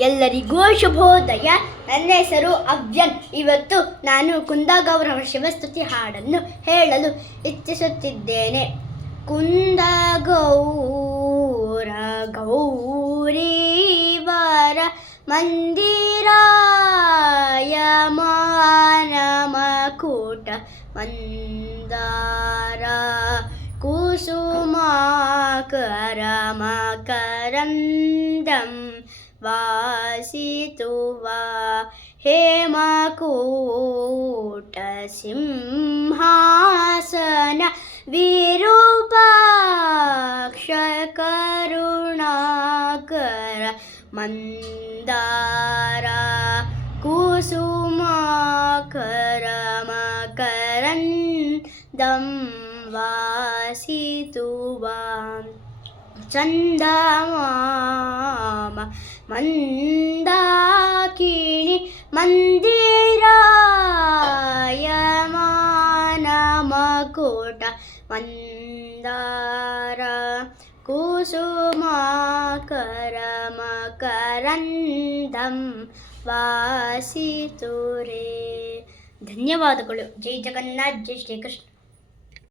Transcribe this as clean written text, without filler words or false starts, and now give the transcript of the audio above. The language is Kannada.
ಎಲ್ಲರಿಗೂ ಶುಭೋದಯ. ನನ್ನ ಹೆಸರು ಅವ್ಯನ್. ಇವತ್ತು ನಾನು ಕುಂದಗೌರವ ಶಿವಸ್ತುತಿ ಹಾಡನ್ನು ಹೇಳಲು ಇಚ್ಛಿಸುತ್ತಿದ್ದೇನೆ. ಕುಂದಗೌರ ಗೌರೀವರ ಮಂದಿರಾಯ ಮಾನಮಕೂಟ ಮಂದಾರ ಕುಸುಮಾಕರ ಮಕರಂದಂ ವಾಸಿತುವ ಹೇಮಕೂಟ ಸಿಂಹಾಸನ ವಿರೂಪಾಕ್ಷ ಕರುಣಾಕರ ಮಂದಾರ ಕುಸುಮಾಕರ ಮಕರಂದಂ ವಾಸಿತುವ ಚಂದಮಾಮ ಮಂದಾಕಿಣಿ ಮಂದಿರಾಯ ಮಾನಮಕೂಟ ಮಂದಾರ ಕುಸುಮಾಕರ ಮಕರಂದಂ ವಾಸಿತುರೇ. ಧನ್ಯವಾದಗಳು. ಜೈ ಜಗನ್ನಾಥ್, ಜೈ ಶ್ರೀಕೃಷ್ಣ.